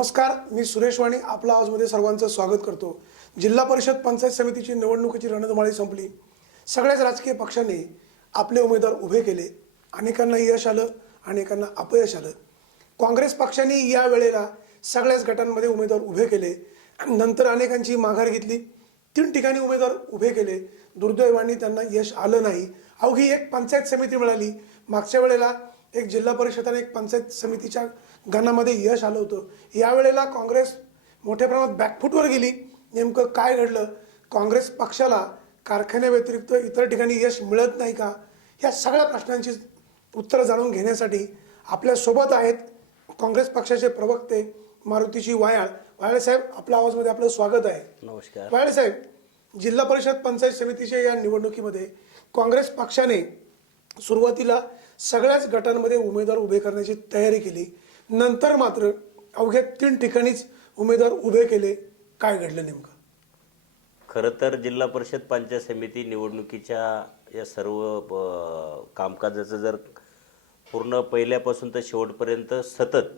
नमस्कार मी सुरेश वाणी आपला आवाजमध्ये सर्वांचं स्वागत करतो. जिल्हा परिषद पंचायत समितीची निवडणुकीची रणधुमाळी संपली. सगळ्याच राजकीय पक्षांनी आपले उमेदवार उभे केले. अनेकांना यश आलं अनेकांना अपयश आलं. काँग्रेस पक्षाने या वेळेला सगळ्याच गटांमध्ये उमेदवार उभे केले नंतर अनेकांची माघार घेतली. तीन ठिकाणी उमेदवार उभे केले. दुर्दैवाने त्यांना यश आलं नाही. अवघी एक पंचायत समिती मिळाली. मागच्या वेळेला एक जिल्हा परिषद आणि एक पंचायत समितीच्या गणामध्ये यश आलं होतं. यावेळेला काँग्रेस मोठ्या प्रमाणात बॅकफुटवर गेली. नेमकं काय घडलं? काँग्रेस पक्षाला कारखान्याव्यतिरिक्त इतर ठिकाणी यश मिळत नाही का? या सगळ्या प्रश्नांची उत्तरं जाणून घेण्यासाठी आपल्यासोबत आहेत काँग्रेस पक्षाचे प्रवक्ते मारुतीची वायाळ. वायाळ साहेब आपल्या आवाजमध्ये आपलं स्वागत आहे. नमस्कार. वायाळ साहेब जिल्हा परिषद पंचायत समितीच्या या निवडणुकीमध्ये काँग्रेस पक्षाने सुरुवातीला सगळ्याच गटांमध्ये उमेदवार उभे करण्याची तयारी केली. नंतर मात्र अवघ्या तीन ठिकाणीच उमेदवार उभे केले. काय घडलं नेमकं? खरं तर जिल्हा परिषद पंचायत समिती निवडणुकीच्या या सर्व कामकाजाचं जर पूर्ण पहिल्यापासून तर शेवटपर्यंत सतत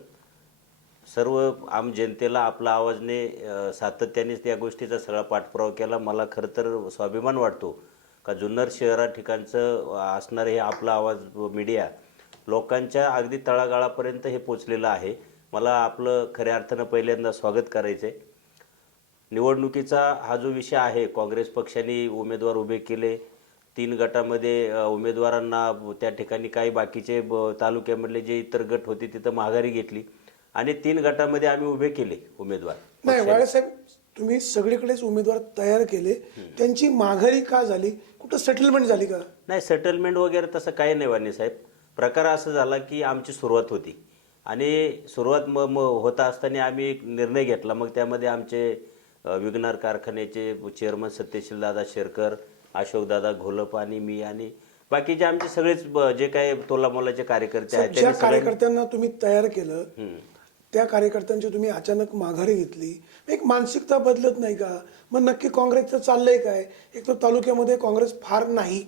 सर्व आम जनतेला आपला आवाजने सातत्यानेच त्या गोष्टीचा सगळा पाठपुरावा केला. मला खरं तर स्वाभिमान वाटतो. का जुन्नर शहरा ठिकाणचं असणारं हे आपला आवाज मीडिया लोकांच्या अगदी तळागाळापर्यंत हे पोचलेलं आहे. मला आपलं खऱ्या अर्थानं पहिल्यांदा स्वागत करायचं आहे निवडणुकीचा हा जो विषय आहे काँग्रेस पक्षाने उमेदवार उभे केले. तीन गटामध्ये उमेदवारांना त्या ठिकाणी काही बाकीचे ब- तालुक्यामधले जे इतर गट होते तिथं माघारी घेतली. आणि तीन गटामध्ये आम्ही उभे केले उमेदवार तुम्ही सगळीकडेच उमेदवार तयार केले. त्यांची माघारी का झाली? कुठं सेटलमेंट झाली का? नाही सेटलमेंट वगैरे तसं काही नाही वाणी साहेब. प्रकार असं झाला की आमची सुरुवात होती. आणि सुरुवात म म होता असताना आम्ही एक निर्णय घेतला. मग त्यामध्ये आमचे विघ्नार कारखान्याचे चेअरमन सत्यशील दादा शेरकर अशोकदादा घोलप आणि मी आणि बाकीचे आमचे सगळेच ब- जे काही तोलामोलाचे कार्यकर्ते आहेत ज्या सगळ्यांनी- कार्यकर्त्यांना तुम्ही तयार केलं. हम्म. त्या कार्यकर्त्यांची तुम्ही अचानक माघारी घेतली. एक मानसिकता बदलत नाही का? मग नक्की काँग्रेसचं चाललंय काय? एक तर तालुक्यामध्ये काँग्रेस फार नाही.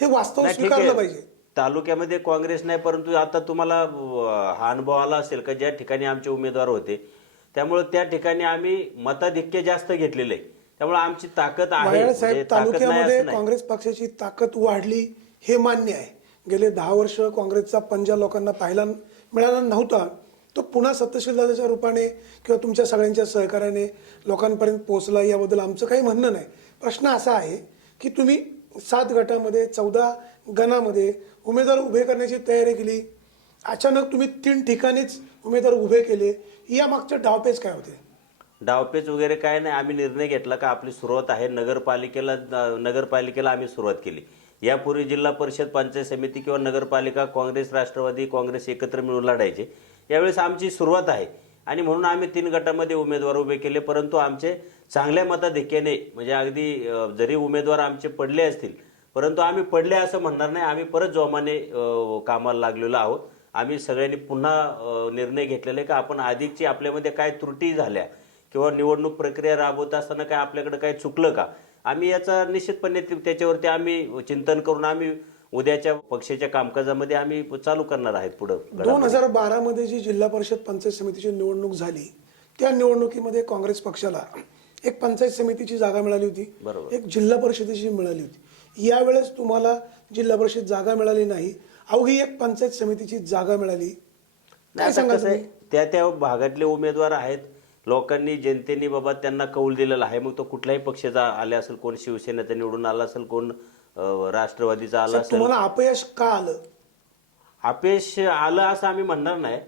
हे वास्तव नाही, ठीक स्वीकारलं. पाहिजे. तालुक्यामध्ये काँग्रेस नाही परंतु आता तुम्हाला अ, हा अनुभव आला असेल का? ज्या ठिकाणी आमचे उमेदवार होते. त्यामुळे त्या ठिकाणी आम्ही मताधिक्य जास्त घेतलेले त्यामुळे आमची ताकद आहे. म्हणजे साहेब ताकद नाही तालुक्यामध्ये असं नाही. काँग्रेस पक्षाची ताकद वाढली हे मान्य आहे. गेले दहा वर्ष काँग्रेसचा पंजा लोकांना पाहायला मिळाला नव्हता. तो पुन्हा सत्यशीलदादाच्या रूपाने किंवा तुमच्या सगळ्यांच्या सहकार्याने लोकांपर्यंत पोहोचला याबद्दल आमचं काही म्हणणं नाही. प्रश्न असा आहे की तुम्ही सात गटामध्ये चौदा गणामध्ये उमेदवार उभे करण्याची तयारी केली. अचानक तुम्ही तीन ठिकाणीच उमेदवार उभे केले. या मागचे डावपेच काय होते? डावपेच वगैरे काय नाही. आम्ही निर्णय घेतला का आपली सुरुवात आहे. नगरपालिकेला नगरपालिकेला आम्ही सुरुवात केली. यापूर्वी जिल्हा परिषद पंचायत समिती किंवा नगरपालिका काँग्रेस राष्ट्रवादी काँग्रेस एकत्र मिळून लढायचे. यावेळेस आमची सुरुवात आहे. आणि म्हणून आम्ही तीन गटामध्ये उमेदवार उभे केले परंतु आमचे चांगल्या मताधिक्याने म्हणजे अगदी जरी उमेदवार आमचे पडले असतील परंतु आम्ही पडले असं म्हणणार नाही. आम्ही परत जोमाने कामाला लागलेलो आहोत. आम्ही सगळ्यांनी पुन्हा निर्णय घेतलेला आहे का आपण अधिकची आपल्यामध्ये काय त्रुटी झाल्या किंवा निवडणूक प्रक्रिया राबवत असताना काय आपल्याकडे काय चुकलं का? आम्ही याचा निश्चितपणे त्याच्यावरती आम्ही चिंतन करून आम्ही उद्याच्या पक्षाच्या कामकाजामध्ये आम्ही चालू करणार आहेत पुढं दोन हजार बारा मध्ये जी जिल्हा परिषद पंचायत समितीची निवडणूक झाली त्या निवडणुकीमध्ये काँग्रेस पक्षाला एक पंचायत समितीची जागा मिळाली होती. बरोबर. एक जिल्हा परिषदेची मिळाली होती. यावेळेस तुम्हाला जिल्हा परिषद जागा मिळाली नाही अवघी एक पंचायत समितीची जागा मिळाली. नाही, काय आता कसं आहे, त्या त्या भागातले उमेदवार आहेत. लोकांनी जनतेने बाबा त्यांना कौल दिलेला आहे. मग तो कुठल्याही पक्षाचा आला असेल कोण शिवसेनेचा निवडून आला असेल कोण अं, राष्ट्रवादीचा आला असेल. तुम्हाला अपयश का आलं? अपयश आलं असं आम्ही म्हणणार नाही.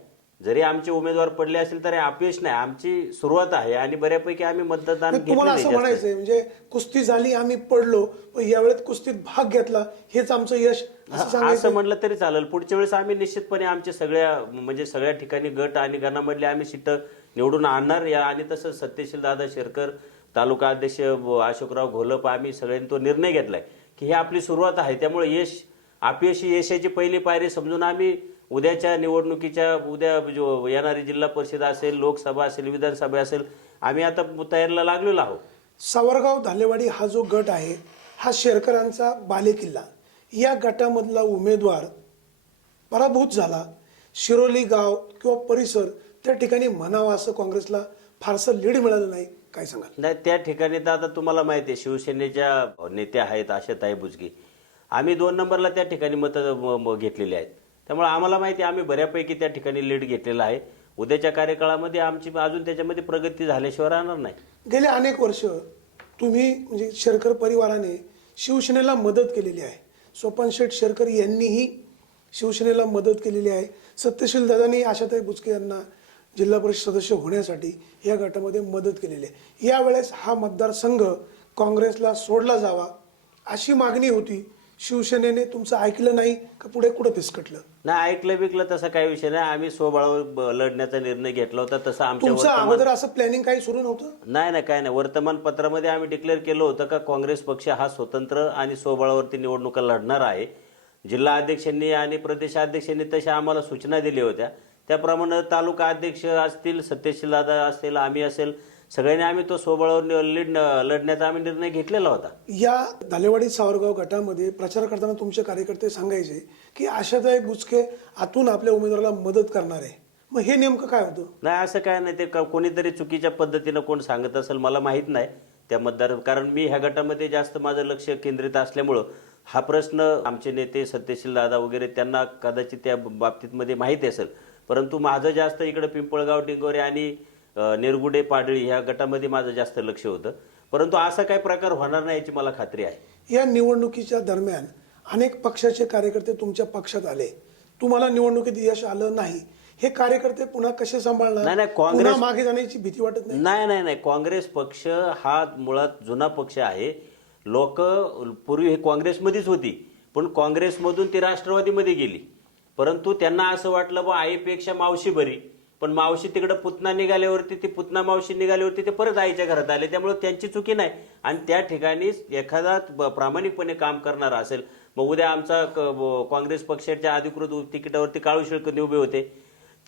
जरी आमचे उमेदवार पडले असेल तरी अपयश नाही. आमची सुरुवात आहे आणि बऱ्यापैकी आम्ही मतदान तुम्हाला असं म्हणायचंय म्हणजे कुस्ती झाली आम्ही पडलो पण यावेळेस कुस्तीत भाग घेतला हेच आमचं यश असं सांगायचं म्हणलं तरी चालेल. पुढच्या वेळेस आम्ही निश्चितपणे आमच्या सगळ्या म्हणजे सगळ्या ठिकाणी गट आणि गणामधले आम्ही सीट निवडून आणणार. या आणि तसंच सत्यशील दादा शेरकर तालुका अध्यक्ष अशोकराव घोलप आम्ही सगळ्यांनी तो निर्णय घेतलाय. की ही आपली सुरुवात आहे. त्यामुळे यश अपयशी यशाची पहिली पायरी समजून आम्ही उद्याच्या निवडणुकीच्या उद्या जो येणारी जिल्हा परिषद असेल लोकसभा असेल विधानसभा असेल आम्ही आता तयारीला लागलेलो आहोत. सावरगाव धालेवाडी हा जो गट आहे हा शेरकरांचा बालेकिल्ला. या गटामधला उमेदवार पराभूत झाला. शिरोली गाव किंवा परिसर त्या ठिकाणी म्हणावं असं काँग्रेसला फारसं लीड मिळालं नाही. काय सांगाल? नाही त्या ठिकाणी तर आता तुम्हाला माहिती आहे शिवसेनेच्या नेत्या आहेत आशाताई बुजगे आम्ही दोन नंबरला त्या ठिकाणी मतं घेतलेली आहेत. त्यामुळे आम्हाला माहिती आहे आम्ही बऱ्यापैकी त्या ठिकाणी लीड घेतलेला आहे. उद्याच्या कार्यकाळामध्ये आमची अजून त्याच्यामध्ये प्रगती झाल्याशिवाय राहणार नाही. गेले अनेक वर्ष तुम्ही म्हणजे शेरकर परिवाराने शिवसेनेला मदत केलेली आहे. सोपान शेठ शेरकर यांनीही शिवसेनेला मदत केलेली आहे. सत्यशील दादांनी आशाताई बुचके यांना जिल्हा परिषद सदस्य होण्यासाठी या गटामध्ये मदत केलेली आहे. यावेळेस हा मतदारसंघ काँग्रेसला सोडला जावा अशी मागणी होती. शिवसेनेने तुमचं ऐकलं नाही का? पुढे कुठं फिसकटलं? नाही ऐकलं बिकलं तसा काही विषय नाही. आम्ही स्वबळावर लढण्याचा निर्णय घेतला होता. तसं आमच्या तुमचं अगोदर असं प्लॅनिंग काही सुरू नव्हतं? नाही नाही काय नाही. वर्तमानपत्रामध्ये आम्ही डिक्लेअर केलं होतं का काँग्रेस पक्ष हा स्वतंत्र आणि स्वबळावरती निवडणुका लढणार आहे. जिल्हा अध्यक्षांनी आणि प्रदेशाध्यक्षांनी तशा आम्हाला सूचना दिल्या होत्या. त्याप्रमाणे तालुका अध्यक्ष असतील सत्यशील दादा असेल आम्ही असेल सगळ्यांनी आम्ही तो लीड लढण्याचा आम्ही निर्णय घेतलेला होता. या धालेवाडी सावरगाव गटामध्ये प्रचार करताना तुमचे कार्यकर्ते सांगायचे की आशाताई बुचके आतून आपल्या उमेदवाराला मदत करणार. आहे मग हे नेमकं काय होतं? नाही असं काय नाही ते क- कोणीतरी चुकीच्या पद्धतीनं कोण सांगत असेल मला माहीत नाही त्या मतदार कारण मी ह्या गटामध्ये जास्त माझं लक्ष केंद्रित असल्यामुळं हा प्रश्न आमचे नेते सत्यशील दादा वगैरे त्यांना कदाचित त्या बाबतीत मध्ये माहिती असेल. परंतु माझं जास्त इकडे पिंपळगाव डिंगोरे आणि निरगुडे पाडळी ह्या गटामध्ये माझं जास्त लक्ष होतं. परंतु असा काही प्रकार होणार नाही याची मला खात्री आहे. या निवडणुकीच्या दरम्यान अनेक पक्षाचे कार्यकर्ते तुमच्या पक्षात आले. तुम्हाला निवडणुकीत यश आलं नाही. हे कार्यकर्ते पुन्हा कसे सांभाळणार? नाही, नाही, काँग्रेस- मागे जाण्याची भीती वाटत नाही? नाही नाही नाही. काँग्रेस पक्ष हा मुळात जुना पक्ष आहे. लोक पूर्वी हे काँग्रेसमध्येच होती. पण काँग्रेसमधून ती राष्ट्रवादीमध्ये गेली. परंतु त्यांना असं वाटलं बा आईपेक्षा मावशी बरी. पण मावशी तिकडे पुतना निघाल्यावरती ती पुतना मावशी निघाल्यावरती ते परत आईच्या घरात आले. त्यामुळे त्यांची चुकी नाही. आणि त्या ठिकाणी एखादा प्रामाणिकपणे काम करणारा असेल मग उद्या आमचा काँग्रेस पक्षाच्या अधिकृत तिकिटावरती काळू शिळकंदी उभे होते.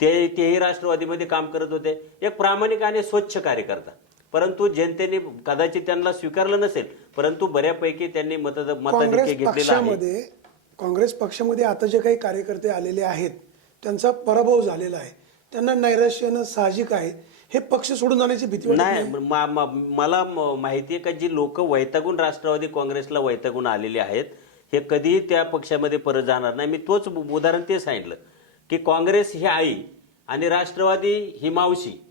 ते तेही राष्ट्रवादीमध्ये काम करत होते. एक प्रामाणिक आणि स्वच्छ कार्यकर्ता. परंतु जनतेने कदाचित त्यांना स्वीकारलं नसेल परंतु बऱ्यापैकी त्यांनी मत मताधिक्य घेतलेलं आहे. काँग्रेस पक्षामध्ये आता जे काही कार्यकर्ते आलेले आहेत त्यांचा पराभव झालेला आहे. त्यांना नैराश्य येणं साहजिक आहे. हे पक्ष सोडून जाण्याची भीती नाही मा- मला म- माहिती आहे का जी लोक वैतागून राष्ट्रवादी काँग्रेसला वैतागून आलेली आहेत हे कधीही त्या पक्षामध्ये परत जाणार नाही. मी तोच उदाहरण ते सांगितलं की काँग्रेस ही आई आणि राष्ट्रवादी ही मावशी.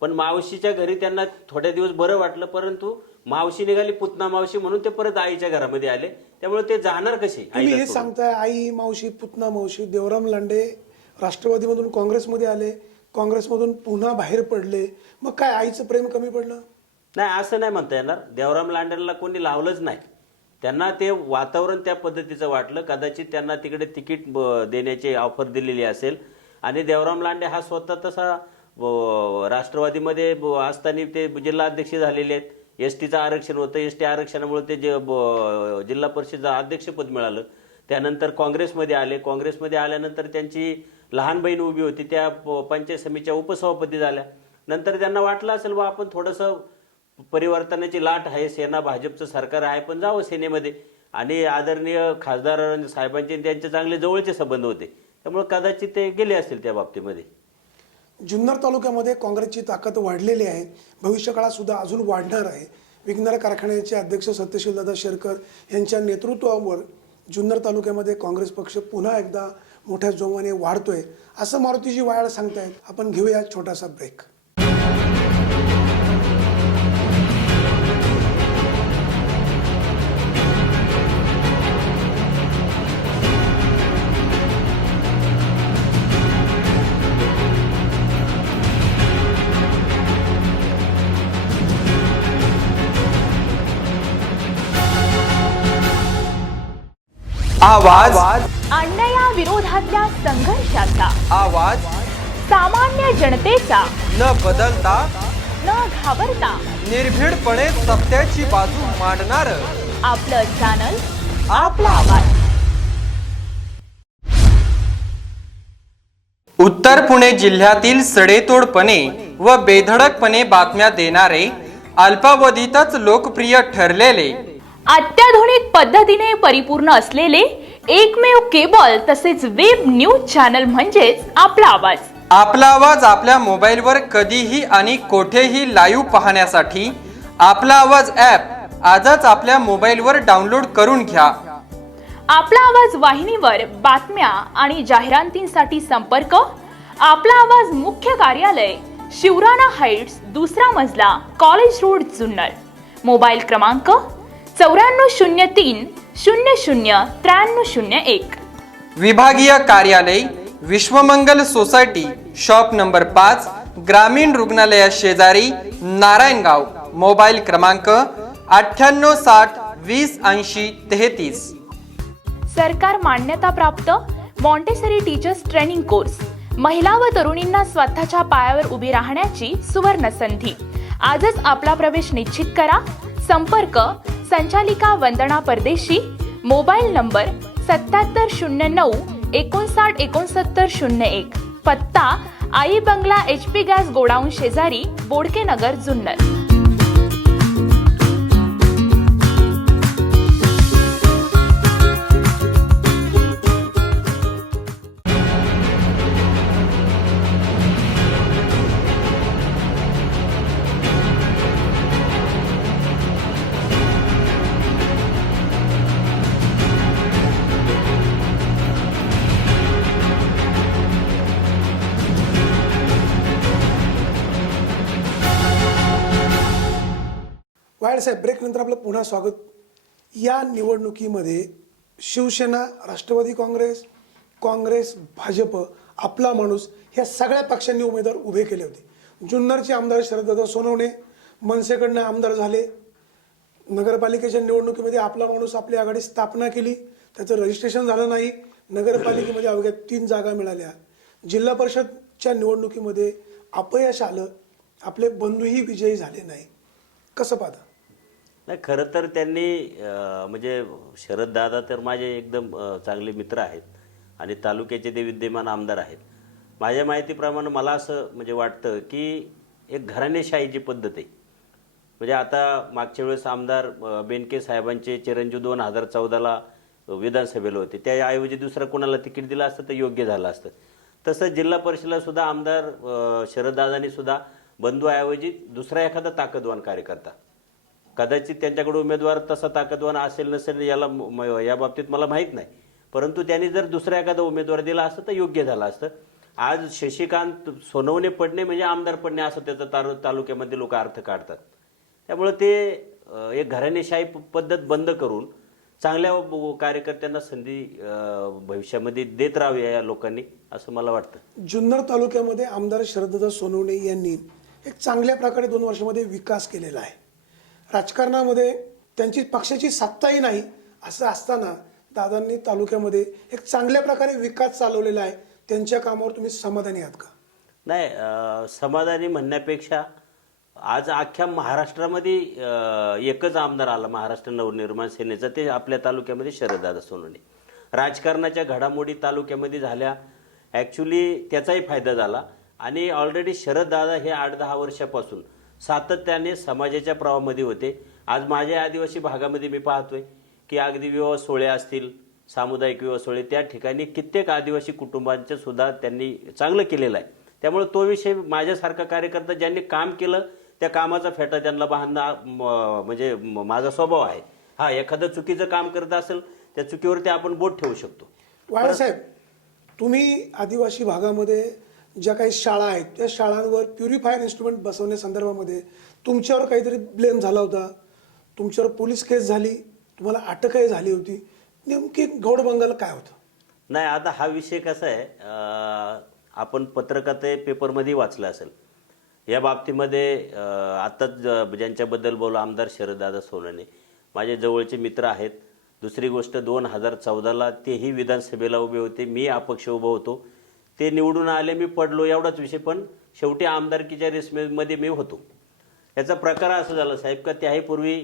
पण मावशीच्या घरी त्यांना थोड्या दिवस बरं वाटलं परंतु मावशी निघाली पुतना मावशी म्हणून ते परत आईच्या घरामध्ये आले. त्यामुळे ते जाणार कशी तुम्ही आईला हे सोडून. सांगताय आई मावशी पुतना मावशी देवराम लांडे राष्ट्रवादीमधून काँग्रेसमध्ये आले काँग्रेसमधून पुन्हा बाहेर पडले. मग काय आईचं प्रेम कमी पडलं? नाही असं नाही म्हणता येणार. देवराम लांडेला कोणी लावलंच नाही. त्यांना ते वातावरण त्या पद्धतीचं वाटलं. कदाचित त्यांना तिकडे तिकीट ब- देण्याची ऑफर दिलेली असेल. आणि देवराम लांडे हा स्वतः तसा ब- राष्ट्रवादीमध्ये ब- असताना ते जिल्हा अध्यक्ष झालेले आहेत. एस टीचं आरक्षण होतं. एस टी आरक्षणामुळे ते जे ब- जिल्हा परिषद अध्यक्षपद मिळालं. त्यानंतर काँग्रेसमध्ये आले. काँग्रेसमध्ये आल्यानंतर त्यांची लहान बहीण उभी होती. त्या प- पंचायत समितीच्या उपसभापती झाल्या. नंतर त्यांना वाटलं असेल बा आपण थोडंसं परिवर्तनाची लाट आहे. सेना भाजपचं सरकार आहे पण जावं सेनेमध्ये. आणि आदरणीय खासदार साहेबांचे त्यांचे चांगले जवळचे संबंध होते. त्यामुळे कदाचित ते गेले असतील त्या बाबतीमध्ये. जुन्नर तालुक्यामध्ये काँग्रेसची ताकद वाढलेली आहे. भविष्यकाळातसुद्धा अजून वाढणार आहे. विघ्नर कारखान्याचे अध्यक्ष सत्यशीलदादा शेरकर यांच्या नेतृत्वावर जुन्नर तालुक्यामध्ये काँग्रेस पक्ष पुन्हा एकदा मोठ्या जोमाने वाढतोय असं मारुतीजी वायाळ सांगतायत. आपण घेऊया छोटासा ब्रेक आवाज. अन्याया विरोधातल्या संघर्षाचा. आवाज. सामान्य जनतेचा. न बदलता. न घाबरता. निर्भीडपणे सत्याची बाजू मांडणार. आपलं चॅनल आपला आवाज. उत्तर पुणे जिल्ह्यातील सडेतोडपणे व बेधडकपणे बातम्या देणारे अल्पावधीतच लोकप्रिय ठरलेले. अत्याधुनिक पद्धतीने परिपूर्ण असलेले एकमेव केबल तसेच वेब न्यूज चॅनल म्हणजेच आपला आवाज. आपला आवाज आपल्या मोबाईलवर कधीही आणि कोठेही लाईव्ह पाहण्यासाठी आपला आवाज ॲप आजच आपल्या मोबाईलवर डाउनलोड करून घ्या. आपला आवाज वाहिनीवर बातम्या आणि जाहिरातींसाठी संपर्क आपला आवाज मुख्य कार्यालय शिवराणा हाईट्स दुसरा मजला कॉलेज रोड जुन्नर. मोबाईल क्रमांक चौऱ्याण्णव शून्य तीन शून्य शून्य त्र्याण्णव शून्य एक. विभागीय कार्यालय विश्वमंगल सोसायटी शॉप नंबर पाच ग्रामीण रुग्णालया शेजारी नारायणगाव मोबाईल क्रमांक अठ्ठ्याण्णव साठ वीस ऐंशी तेहतीस. सरकार मान्यताप्राप्त मॉन्टेसरी टीचर्स ट्रेनिंग कोर्स. महिला व तरुणींना स्वतःच्या पायावर उभी राहण्याची सुवर्ण संधी. आजच आपला प्रवेश निश्चित करा. संपर्क संचालिका वंदना परदेशी मोबाईल नंबर सत्याहत्तर शून्य नऊ एकोणसाठ एकोणसत्तर शून्य एक. पत्ता आई बंगला एच पी गॅस गोडाऊन शेजारी बोडके नगर जुन्नर. बाळासाहेब साहेब ब्रेक नंतर आपलं पुन्हा स्वागत. या निवडणुकीमध्ये शिवसेना राष्ट्रवादी काँग्रेस काँग्रेस भाजप आपला माणूस ह्या सगळ्या पक्षांनी उमेदवार उभे केले होते. जुन्नरचे आमदार शरददादा सोनवणे मनसेकडनं आमदार झाले. नगरपालिकेच्या निवडणुकीमध्ये आपला माणूस आपली आघाडी स्थापना केली. त्याचं रजिस्ट्रेशन झालं नाही. नगरपालिकेमध्ये अवघ्या तीन जागा मिळाल्या. जिल्हा परिषदच्या निवडणुकीमध्ये अपयश आलं. आपले बंधूही विजयी झाले नाही. कसं पाहता? नाही खरं तर त्यांनी म्हणजे शरददादा तर माझे एकदम चांगले मित्र आहेत आणि तालुक्याचे ते विद्यमान आमदार आहेत. माझ्या माहितीप्रमाणे मला असं म्हणजे वाटतं की एक घराणेशाहीची पद्धत आहे. म्हणजे आता मागच्या वेळेस आमदार बेनके साहेबांचे चिरंजीव दोन हजार चौदाला विधानसभेला होते. त्याऐवजी दुसरं कोणाला तिकीट दिलं असतं तर योग्य झालं असतं. तसं जिल्हा परिषदेला सुद्धा आमदार शरददादांनी सुद्धा बंधूऐवजी दुसरा एखादा ताकदवान कार्यकर्ता. कदाचित त्यांच्याकडे उमेदवार तसा ताकदवान असेल नसेल याला म- या बाबतीत मला माहीत नाही. परंतु त्यांनी जर दुसरा एखादा उमेदवार दिला असतं तर योग्य झालं असतं. आज शशिकांत सोनवणे पडणे म्हणजे आमदार पडणे असं त्याचा तालु तालुक्यामध्ये लोक अर्थ काढतात. त्यामुळं ते एक घराणेशाही पद्धत बंद करून चांगल्या कार्यकर्त्यांना संधी भविष्यामध्ये देत राहावी या लोकांनी असं मला वाटतं. जुन्नर तालुक्यामध्ये आमदार श्रद्धा सोनवणे यांनी एक चांगल्या प्रकारे दोन वर्षामध्ये विकास केलेला आहे. राजकारणामध्ये त्यांची पक्षाची सत्ताही नाही असं असताना दादांनी तालुक्यामध्ये एक चांगल्या प्रकारे विकास चालवलेला आहे. त्यांच्या कामावर तुम्ही समाधानी आहात का? नाही समाधानी म्हणण्यापेक्षा आज अख्ख्या महाराष्ट्रामध्ये एकच आमदार आला महाराष्ट्र नवनिर्माण सेनेचा ते आपल्या तालुक्यामध्ये शरददादा सोनवणे. राजकारणाच्या घडामोडी तालुक्यामध्ये झाल्या. ॲक्च्युली त्याचाही फायदा झाला. आणि ऑलरेडी शरददादा हे आठ दहा वर्षापासून सातत्याने समाजाच्या प्रवाहामध्ये होते. आज माझ्या आदिवासी भागामध्ये मी पाहतोय की अगदी विवाह सोहळे असतील सामुदायिक विवाह सोहळे त्या ठिकाणी कित्येक आदिवासी कुटुंबांचे सुद्धा त्यांनी चांगलं केलेलं आहे. त्यामुळे तो विषय माझ्यासारखा कार्यकर्ता ज्यांनी काम केलं त्या कामाचा फेटा त्यांना बांधणं म्हणजे माझा स्वभाव आहे. हा एखादं चुकीचं काम करत असेल त्या चुकीवरती आपण बोट ठेवू शकतो. वाळे साहेब तुम्ही आदिवासी भागामध्ये ज्या काही शाळा आहेत त्या शाळांवर प्युरिफायर इन्स्ट्रुमेंट बसवण्यासंदर्भामध्ये तुमच्यावर काहीतरी ब्लेम झाला होता. तुमच्यावर पोलीस केस झाली तुम्हाला अटकही झाली होती. नेमकी गौडबंगाल काय होतं? नाही आता हा विषय कसा आहे आपण पत्रकात पेपरमध्ये वाचलं असेल. या बाबतीमध्ये आत्ताच ज- ज्यांच्याबद्दल बोलू आमदार शरददादा सोनवणे माझे जवळचे मित्र आहेत. दुसरी गोष्ट दोन हजार चौदाला तेही विधानसभेला उभे होते. मी अपक्ष उभं होतो. ते निवडून आले मी पडलो एवढाच विषय. पण शेवटी आमदारकीच्या रेसमेमध्ये मी होतो. याचा प्रकार असं झाला साहेब का त्याही पूर्वी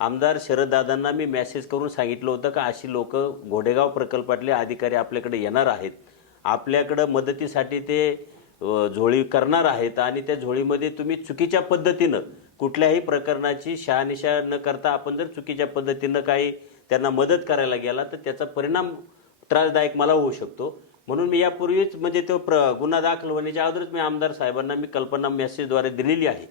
आमदार शरददादांना मी मेसेज करून सांगितलं होतं का अशी लोक घोडेगाव प्रकल्पातले अधिकारी आपल्याकडे येणार आहेत. आपल्याकडं मदतीसाठी ते झोळी करणार आहेत आणि त्या झोळीमध्ये तुम्ही चुकीच्या पद्धतीनं कुठल्याही प्रकरणाची शहानिशा न करता आपण जर चुकीच्या पद्धतीनं काही त्यांना मदत करायला गेला तर त्याचा परिणाम त्रासदायक मला होऊ शकतो. म्हणून मी यापूर्वीच म्हणजे तो प्र गुन्हा दाखल होण्याच्या अगोदरच मी आमदार साहेबांना मी कल्पना मेसेजद्वारे दिलेली आहे.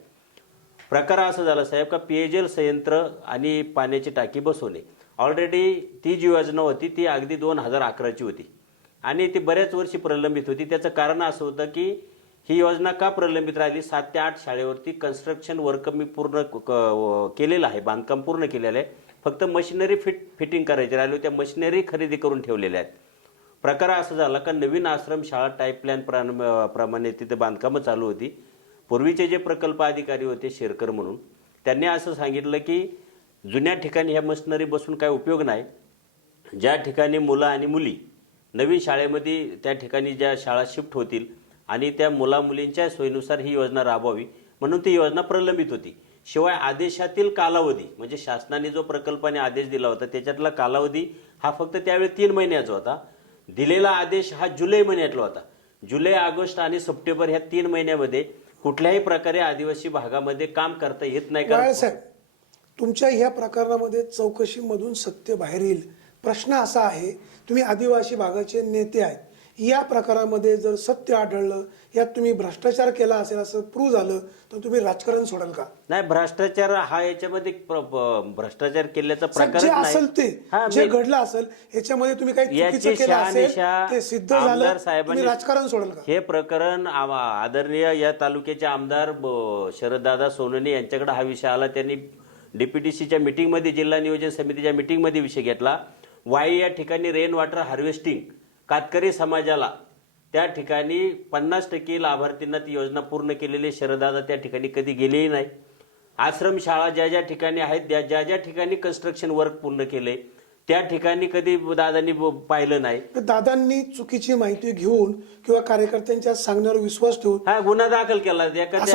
प्रकार असा झाला साहेब का पेयजल संयंत्र आणि पाण्याची टाकी बसवणे. ऑलरेडी ती जी योजना होती ती अगदी दोन हजार अकराची होती. आणि ती बऱ्याच वर्षी प्रलंबित होती. त्याचं कारण असं होतं की ही योजना का प्रलंबित राहिली? सात ते आठ शाळेवरती कन्स्ट्रक्शन वर्क मी पूर्ण क- केलेलं आहे. बांधकाम पूर्ण केलेलं आहे. फक्त मशिनरी फिट फिटिंग करायची राहिली त्या मशिनरी खरेदी करून ठेवलेल्या आहेत. प्रकार असा झाला का नवीन आश्रम शाळा टाईप प्लॅन प्रा- प्रमाणे तिथे बांधकामं चालू होती. पूर्वीचे जे प्रकल्प अधिकारी होते शेरकर म्हणून त्यांनी असं सांगितलं की जुन्या ठिकाणी ह्या मशनरी बसून काय उपयोग नाही. ज्या ठिकाणी मुलं आणि मुली नवीन शाळेमध्ये त्या ठिकाणी ज्या शाळा शिफ्ट होतील आणि त्या मुलामुलींच्या सोयीनुसार ही योजना राबवावी म्हणून ती योजना प्रलंबित होती. शिवाय आदेशातील कालावधी म्हणजे शासनाने जो प्रकल्पाने आदेश दिला होता त्याच्यातला कालावधी हा फक्त त्यावेळी तीन महिन्याचा होता. दिलेला आदेश हा जुलै महिन्यातला होता. जुलै ऑगस्ट आणि सप्टेंबर ह्या तीन महिन्यामध्ये कुठल्याही प्रकारे आदिवासी भागामध्ये काम करता येत नाही कारण साहेब तुमच्या ह्या प्रकरणामध्ये चौकशीमधून सत्य बाहेर येईल. प्रश्न असा आहे तुम्ही आदिवासी भागाचे नेते आहेत. या प्रकारामध्ये जर सत्य आढळलं यात तुम्ही भ्रष्टाचार केला असेल असं प्रूव्ह झालं तर तुम्ही राजकारण सोडाल का? नाही भ्रष्टाचार हा याच्यामध्ये प्र- प- भ्रष्टाचार केल्याचा प्रकार जे असेल ते जे मी- घडलं असेल याच्यामध्ये तुम्ही काही याची चुकीचं केलं असेल शहानिशा ते सिद्ध आमदार झालं साहेबांनी राजकारण सोडाल का? हे प्रकरण आम- आदरणीय या तालुक्याचे आमदार ब- शरददादा सोनवणे यांच्याकडे हा विषय आला. त्यांनी डीपीटीसीच्या मीटिंगमध्ये जिल्हा नियोजन समितीच्या मीटिंगमध्ये विषय घेतला. वाई या ठिकाणी रेन वॉटर हार्वेस्टिंग कातकरी समाजाला त्या ठिकाणी पन्नास टक्के लाभार्थींना ती योजना पूर्ण केलेली शरददादा त्या ठिकाणी कधी गेलेही नाही. आश्रम शाळा ज्या ज्या ठिकाणी आहेत त्या ज्या ज्या ठिकाणी कन्स्ट्रक्शन वर्क पूर्ण केले त्या ठिकाणी कधी दादांनी पाहिलं नाही. तर दादांनी चुकीची माहिती घेऊन किंवा कार्यकर्त्यांच्या सांगण्यावर विश्वास ठेवून हा गुन्हा दाखल केला. एका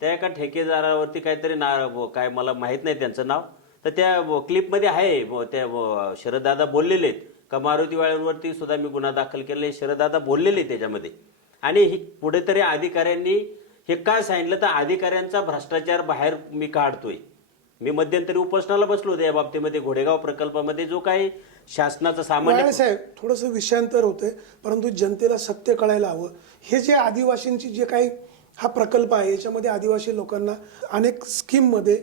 त्या एका ठेकेदारावरती काहीतरी ना काय मला माहीत नाही त्यांचं नाव. तर त्या क्लिपमध्ये आहे त्या शरददादा बोललेले आहेत. का मारुती वाळ्यांवरती सुद्धा मी गुन्हा दाखल केला शरददादा बोललेले त्याच्यामध्ये. आणि ही कुठेतरी अधिकाऱ्यांनी हे काय सांगितलं तर अधिकाऱ्यांचा भ्रष्टाचार बाहेर मी काढतोय. मी मध्यंतरी उपोषणाला बसलो होतो या बाबतीमध्ये घोडेगाव प्रकल्पामध्ये जो काही शासनाचा सामान्य साहेब थोडंसं विषयांतर होतंय परंतु जनतेला सत्य कळायला हवं. हे जे आदिवासींची जे काही हा प्रकल्प आहे याच्यामध्ये आदिवासी लोकांना अनेक स्कीममध्ये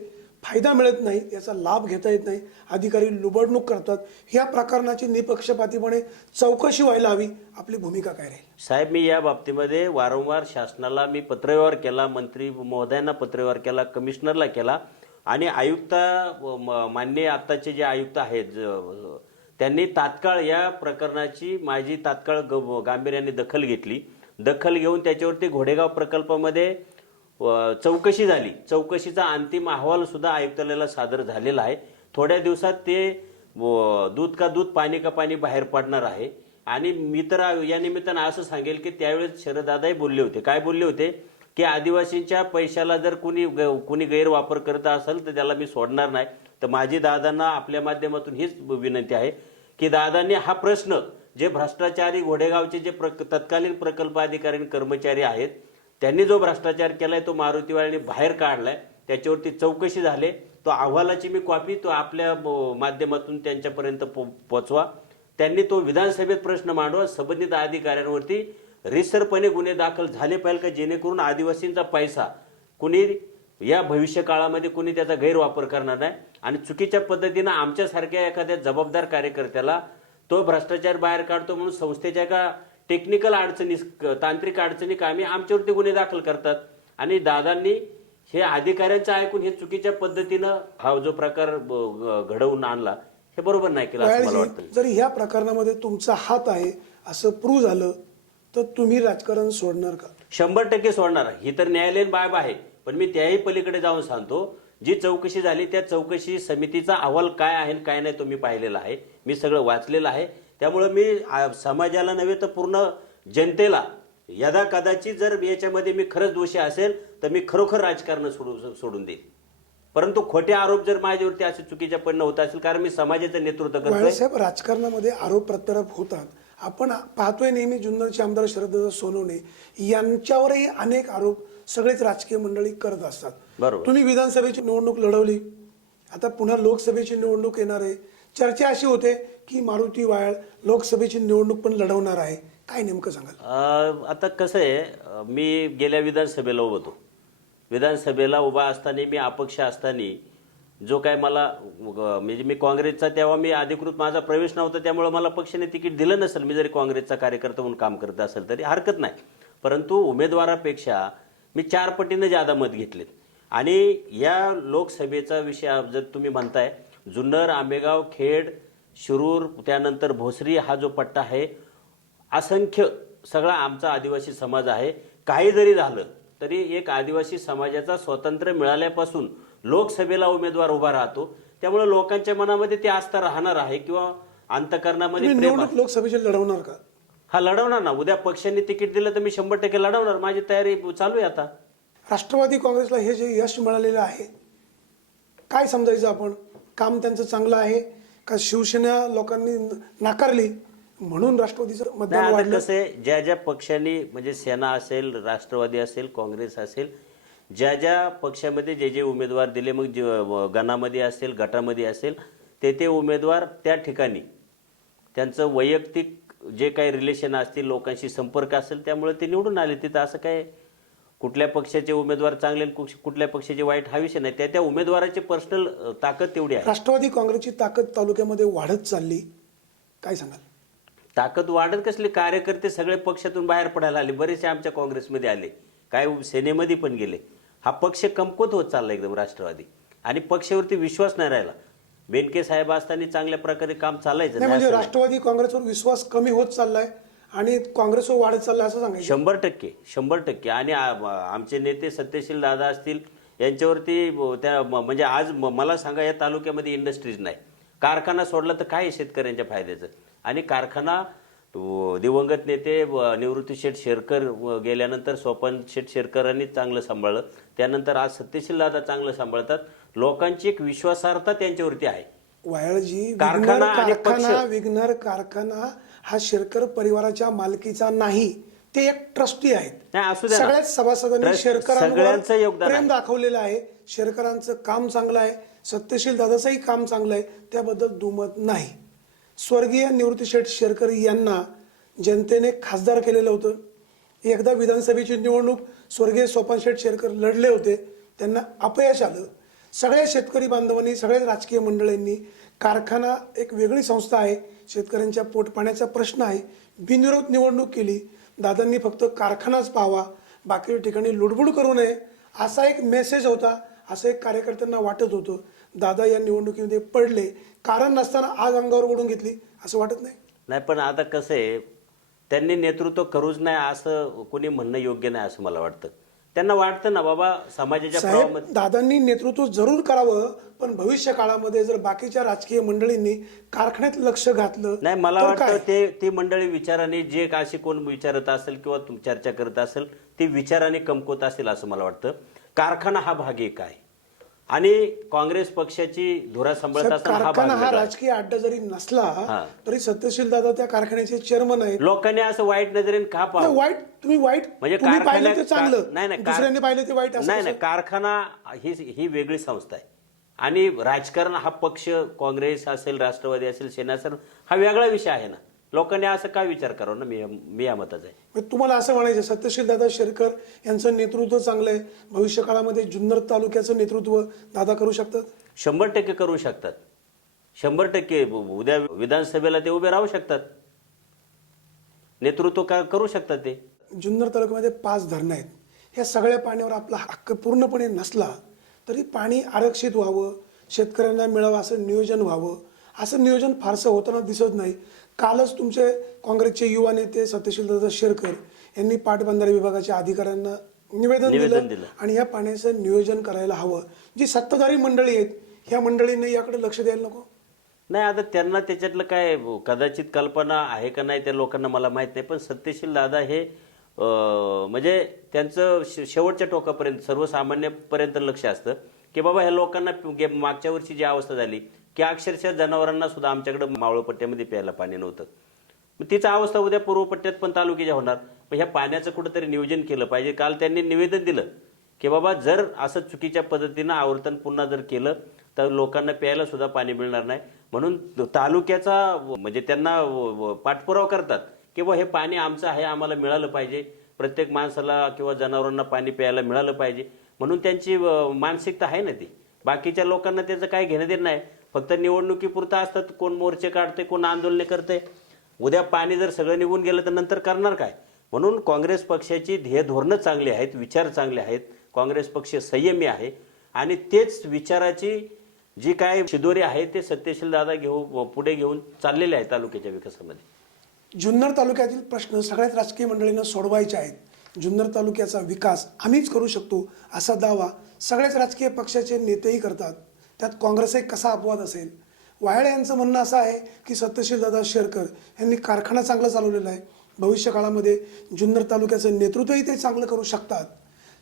फायदा मिळत नाही याचा लाभ घेता येत नाही. अधिकारी लुबडणूक करतात. या प्रकरणाची निपक्षपातीपणे चौकशी व्हायला हवी. आपली भूमिका काय राहील? साहेब मी या बाबतीमध्ये वारंवार शासनाला मी पत्रव्यवहार केला मंत्री महोदयांना पत्रव्यवहार केला कमिशनरला केला आणि आयुक्त म- मान्य आत्ताचे जे आयुक्त आहेत ज- त्यांनी तात्काळ या प्रकरणाची माझी तात्काळ ग- गांभीर्याने दखल घेतली. दखल घेऊन त्याच्यावरती घोडेगाव प्रकल्पामध्ये चौकशी झाली. चौकशीचा अंतिम अहवाल सुद्धा आयुक्तालयाला सादर झालेला आहे. थोड्या दिवसात ते व, दूध का दूध पाणी का पाणी बाहेर पडणार आहे. आणि मी तर या निमित्तानं असं सांगेल की त्यावेळेस शरदादाही बोलले होते. काय बोलले होते? की आदिवासींच्या पैशाला जर कुणी ग- कुणी गैरवापर करत असेल तर त्याला मी सोडणार नाही. तर माझी दादांना आपल्या माध्यमातून हीच विनंती आहे की दादांनी हा प्रश्न जे भ्रष्टाचारी घोडेगावचे जे प्रक तत्कालीन प्रकल्प अधिकारी कर्मचारी आहेत त्यांनी जो भ्रष्टाचार केलाय तो मारुतीवाळीने बाहेर काढलाय त्याच्यावरती चौकशी झाले तो अहवालाची मी कॉपी तो आपल्या माध्यमातून त्यांच्यापर्यंत पो- पोचवा. त्यांनी तो विधानसभेत प्रश्न मांडवा संबंधित अधिकाऱ्यांवरती रिसरपणे गुन्हे दाखल झाले पाहिजे का जेणेकरून आदिवासींचा पैसा कुणी या भविष्य काळामध्ये कुणी त्याचा गैरवापर करणार नाही? आणि चुकीच्या पद्धतीनं आमच्यासारख्या एखाद्या जबाबदार कार्यकर्त्याला तो भ्रष्टाचार बाहेर काढतो म्हणून संस्थेच्या का टेक्निकल अडचणी तांत्रिक अडचणी कामी आमच्यावरती गुन्हे दाखल करतात. आणि दादांनी हे अधिकाऱ्यांचं ऐकून हे चुकीच्या पद्धतीनं हा जो प्रकार घडवून आणला हे बरोबर नाही केलं असं मला वाटतं. वाळजी जर ह्या प्रकरणामध्ये तुमचा हात आहे असं प्रूव्ह झालं तर तुम्ही राजकारण सोडणार का? शंभर टक्के सोडणार. ही तर न्यायालयीन बाब आहे. पण मी त्याही पलीकडे जाऊन सांगतो जी चौकशी झाली त्या चौकशी समितीचा अहवाल काय आहे काय नाही तो मी पाहिलेला आहे. मी सगळं वाचलेलं आहे. त्यामुळे मी समाजाला नव्हे तर पूर्ण जनतेला यदा कदाचित जर याच्यामध्ये मी खरंच दोषी असेल तर मी खरोखर राजकारण सोडून सोडून देईन. परंतु खोटे आरोप जर माझ्यावरती असे चुकीच्या पडणं होत असेल कारण मी समाजाचं नेतृत्व करतोय. वाळेसाहेब राजकारणामध्ये आरोप प्रत्यारोप होतात. आपण पाहतोय नेहमी जुन्नरचे आमदार शरददादा सोनवणे यांच्यावरही अनेक आरोप सगळेच राजकीय मंडळी करत असतात. बरोबर. तुम्ही विधानसभेची निवडणूक लढवली. आता पुन्हा लोकसभेची निवडणूक येणार आहे. चर्चा अशी होते की मारुती वायाळ लोकसभेची निवडणूक पण लढवणार आहे. काय नेमकं सांगाल? आता कसं आहे मी गेल्या विधानसभेला उभं होतो. विधानसभेला उभा असताना मी अपक्ष असताना जो काय मला म्हणजे मी काँग्रेसचा तेव्हा मी अधिकृत माझा प्रवेश नव्हता त्यामुळे मला पक्षाने तिकीट दिलं नसेल. मी जरी काँग्रेसचा कार्यकर्ता म्हणून काम करत असेल तरी हरकत नाही. परंतु उमेदवारापेक्षा मी चार पटीनं जादा मत घेतलेत. आणि या लोकसभेचा विषय जर तुम्ही म्हणताय जुन्नर आंबेगाव खेड शिरूर त्यानंतर भोसरी हा जो पट्टा आहे असंख्य सगळा आमचा आदिवासी समाज आहे. काही जरी झालं तरी एक आदिवासी समाजाचा स्वातंत्र्य मिळाल्यापासून लोकसभेला उमेदवार उभा राहतो. त्यामुळे लोकांच्या मनामध्ये ते आस्था राहणार आहे किंवा अंतकरणामध्ये. लोकसभेची लढवणार का? हा लढवणार ना. उद्या पक्षाने तिकीट दिलं तर मी शंभर टक्के लढवणार. माझी तयारी चालू आहे आता. राष्ट्रवादी काँग्रेसला हे जे यश मिळालेलं आहे काय समजायचं आपण? काम त्यांचं चांगलं आहे का शिवसेना लोकांनी नाकारली म्हणून राष्ट्रवादीचं नाही मतदान आता वाढलं? कसं आहे ज्या ज्या पक्षांनी म्हणजे सेना असेल राष्ट्रवादी असेल काँग्रेस असेल ज्या ज्या पक्षामध्ये जे जे उमेदवार दिले मग जे गणामध्ये असेल गटामध्ये असेल ते ते उमेदवार त्या ठिकाणी. त्यांचं वैयक्तिक जे काही रिलेशन असतील लोकांशी संपर्क असेल त्यामुळे ते निवडून आले. तिथं असं काय कुठल्या पक्षाचे उमेदवार चांगले कुठल्या पक्षाचे वाईट हा विषय नाही. त्या त्या उमेदवाराची पर्सनल ताकद तेवढी आहे. राष्ट्रवादी काँग्रेसची ताकद तालुक्यामध्ये वाढत चालली. काय सांगाल? ताकद वाढत कसली? कार्यकर्ते सगळे पक्षातून बाहेर पडायला आले. बरेचसे आमच्या काँग्रेसमध्ये आले. काय सेनेमध्ये पण गेले. हा पक्ष कमकुवत होत चालला एकदम राष्ट्रवादी. आणि पक्षावरती विश्वास नाही राहिला. बेनके साहेब असताना चांगल्या प्रकारे काम चालायचं. म्हणजे. राष्ट्रवादी काँग्रेसवर विश्वास कमी होत चाललाय. आणि काँग्रेसवर वाढत चाललाय असं सांगायचं. शंभर टक्के शंभर टक्के. आणि आमचे नेते सत्यशील दादा असतील यांच्यावरती त्या म्हणजे आज मला सांगा या तालुक्यामध्ये इंडस्ट्रीज नाही. कारखाना सोडला तर काय शेतकऱ्यांच्या फायद्याचं? आणि कारखाना दिवंगत नेते निवृत्ती शेठ शेरकर गेल्यानंतर सोपान शेठ शेरकरांनी चांगलं सांभाळलं. त्यानंतर आज सत्यशील दादा चांगलं सांभाळतात. लोकांची एक विश्वासार्हता त्यांच्यावरती आहे. कारखाना कारखाना. विघ्नर कारखाना हा शेरकर परिवाराच्या मालकीचा नाही ते एक ट्रस्टी आहेत. नाही, असू द्या ना. सगळ्याच सभासदांनी ट्रस्ट- शेरकरांवर सगळ्यांचं योगदान प्रेम आहे. दाखवलेलं आहे. शेरकरांचं काम चांगलं आहे. सत्यशील दादाचंही काम चांगलं आहे. त्याबद्दल दुमत नाही. स्वर्गीय निवृत्ती शेठ शेरकर यांना जनतेने खासदार केलेलं होतं. एकदा विधानसभेची निवडणूक स्वर्गीय सोपान शेठ शेरकर लढले होते. त्यांना अपयश आलं. सगळ्या शेतकरी बांधवांनी सगळ्या राजकीय मंडळींनी कारखाना एक वेगळी संस्था आहे. शेतकऱ्यांच्या पोटपाण्याचा प्रश्न आहे. बिनविरोध निवडणूक केली. दादांनी फक्त कारखानाच पाहावा. बाकी ठिकाणी लुडबुड करू नये असा एक मेसेज होता असं एक कार्यकर्त्यांना वाटत होतं. दादा या निवडणुकीमध्ये पडले. कारण नसताना आज अंगावर ओढून घेतली असं वाटत नाही. नाही पण आता कसं आहे त्यांनी नेतृत्व करूच नाही असं कोणी म्हणणं योग्य नाही असं मला वाटतं. त्यांना वाटतं ना बाबा समाजाच्या साहेब प्रवाहामध्ये दादांनी नेतृत्व जरूर करावं पण भविष्य काळामध्ये जर बाकीच्या राजकीय मंडळींनी कारखान्यात लक्ष घातलं नाही मला तर वाटतं काय? ते ती मंडळी विचाराने जे अशी कोण विचारत असेल किंवा तुम- चर्चा करत असेल ती विचाराने कमकुवत असेल असं मला वाटतं कारखाना हा भाग एक आहे आणि काँग्रेस पक्षाची धुरा सांभाळत असताना हा कारखाना हा वेगळा. राजकीय अड्डा जरी नसला. तरी सत्यशील दादा त्या कारखान्याचे चेअरमन आहेत लोकांनी असं वाईट नजरेने का नाही, पाहावं वाईट तुम्ही वाईट म्हणजे तुम्ही पाहिलं ते चांगलं नाही नाही कार- दुसऱ्यांनी पाहिलं ते वाईट असं नाही कसं? नाही कारखाना ही ही वेगळी संस्था आहे आणि राजकारण हा पक्ष काँग्रेस असेल राष्ट्रवादी असेल सेना असेल हा वेगळा विषय आहे ना लोकांनी असं काय विचार करावा ना? मी मी या मताचा आहे. म्हणजे तुम्हाला असं म्हणायचं सत्यशील दादा शेरकर यांचं नेतृत्व चांगलं आहे. भविष्य काळामध्ये जुन्नर तालुक्याचं नेतृत्व दादा करू शकतात? शंभर टक्के करू शकतात. शंभर टक्के उद्या विधानसभेला ते उभे राहू शकतात. नेतृत्व का करू शकतात ते? जुन्नर तालुक्यामध्ये पाच धरणं आहेत. या सगळ्या पाण्यावर आपला हक्क पूर्णपणे नसला तरी पाणी आरक्षित व्हावं शेतकऱ्यांना मिळावं असं नियोजन व्हावं असं नियोजन फारसं होताना दिसत नाही. कालच तुमचे काँग्रेसचे युवा नेते सत्यशीलदादा शेरकर यांनी पाटबंधारे विभागाच्या अधिकाऱ्यांना निवेदन निवेदन दिलं. आणि या पाण्याचं नियोजन करायला हवं. जी सत्ताधारी मंडळी आहेत ह्या मंडळींनी याकडे लक्ष द्यायला नको. नाही आता त्यांना त्याच्यातलं काय कदाचित कल्पना आहे का नाही त्या लोकांना मला माहीत नाही पण सत्यशील दादा हे म्हणजे त्यांचं शेवटच्या टोकापर्यंत सर्वसामान्यपर्यंत लक्ष असतं की बाबा ह्या लोकांना मागच्या वर्षी जी अवस्था झाली की अक्षरशः जनावरांना सुद्धा आमच्याकडे मावळ पट्ट्यामध्ये प्यायला पाणी नव्हतं. मग तिचा अवस्था उद्या पूर्वपट्ट्यात पण तालुक्याच्या होणार. मग ह्या पाण्याचं कुठंतरी नियोजन केलं पाहिजे. काल त्यांनी निवेदन दिलं की बाबा जर असं चुकीच्या पद्धतीनं आवर्तन पुन्हा जर केलं तर लोकांना प्यायला सुद्धा पाणी मिळणार नाही. म्हणून तालुक्याचा म्हणजे त्यांना पाठपुरावा करतात की बुवा हे पाणी आमचं आहे आम्हाला मिळालं पाहिजे. प्रत्येक माणसाला किंवा जनावरांना पाणी प्यायला मिळालं पाहिजे. म्हणून त्यांची मानसिकता आहे ना ती. बाकीच्या लोकांना त्याचं काही घेणं देणं नाही. फक्त निवडणुकीपुरतं असतात कोण मोर्चे काढते कोण आंदोलने करते. उद्या पाणी जर सगळं निघून गेलं तर नंतर करणार काय? म्हणून काँग्रेस पक्षाची ध्येय धोरणं चांगली आहेत विचार चांगले आहेत. काँग्रेस पक्ष संयमी आहे. आणि तेच विचाराची जी काय शिदोरी आहे ते सत्यशील दादा घेऊ पुढे घेऊन चाललेले आहे तालुक्याच्या विकासामध्ये. जुन्नर तालुक्यातील प्रश्न सगळ्याच राजकीय मंडळींना सोडवायचे आहेत. जुन्नर तालुक्याचा विकास आम्हीच करू शकतो असा दावा सगळ्याच राजकीय पक्षाचे नेतेही करतात. त्यात काँग्रेस एक कसा अपवाद असेल? वायाळे यांचं म्हणणं असं आहे की सत्यशील दादा शेरकर यांनी कारखाना चांगला चालवलेला आहे. भविष्य काळामध्ये जुन्नर तालुक्याचं नेतृत्वही ते चांगलं करू शकतात.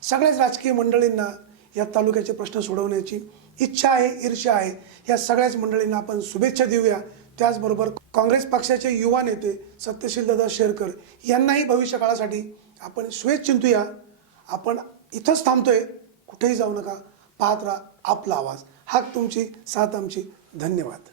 सगळ्याच राजकीय मंडळींना या तालुक्याचे प्रश्न सोडवण्याची इच्छा आहे ईर्ष्या आहे. या सगळ्याच मंडळींना आपण शुभेच्छा देऊया. त्याचबरोबर काँग्रेस पक्षाचे युवा नेते सत्यशीलदादा शेरकर यांनाही भविष्य काळासाठी आपण शुभेच्छा चिंतूया आपण इथंच थांबतोय. कुठेही जाऊ नका. पाहत राहा आपला आवाज. हाक तुमची साथ आमची. धन्यवाद.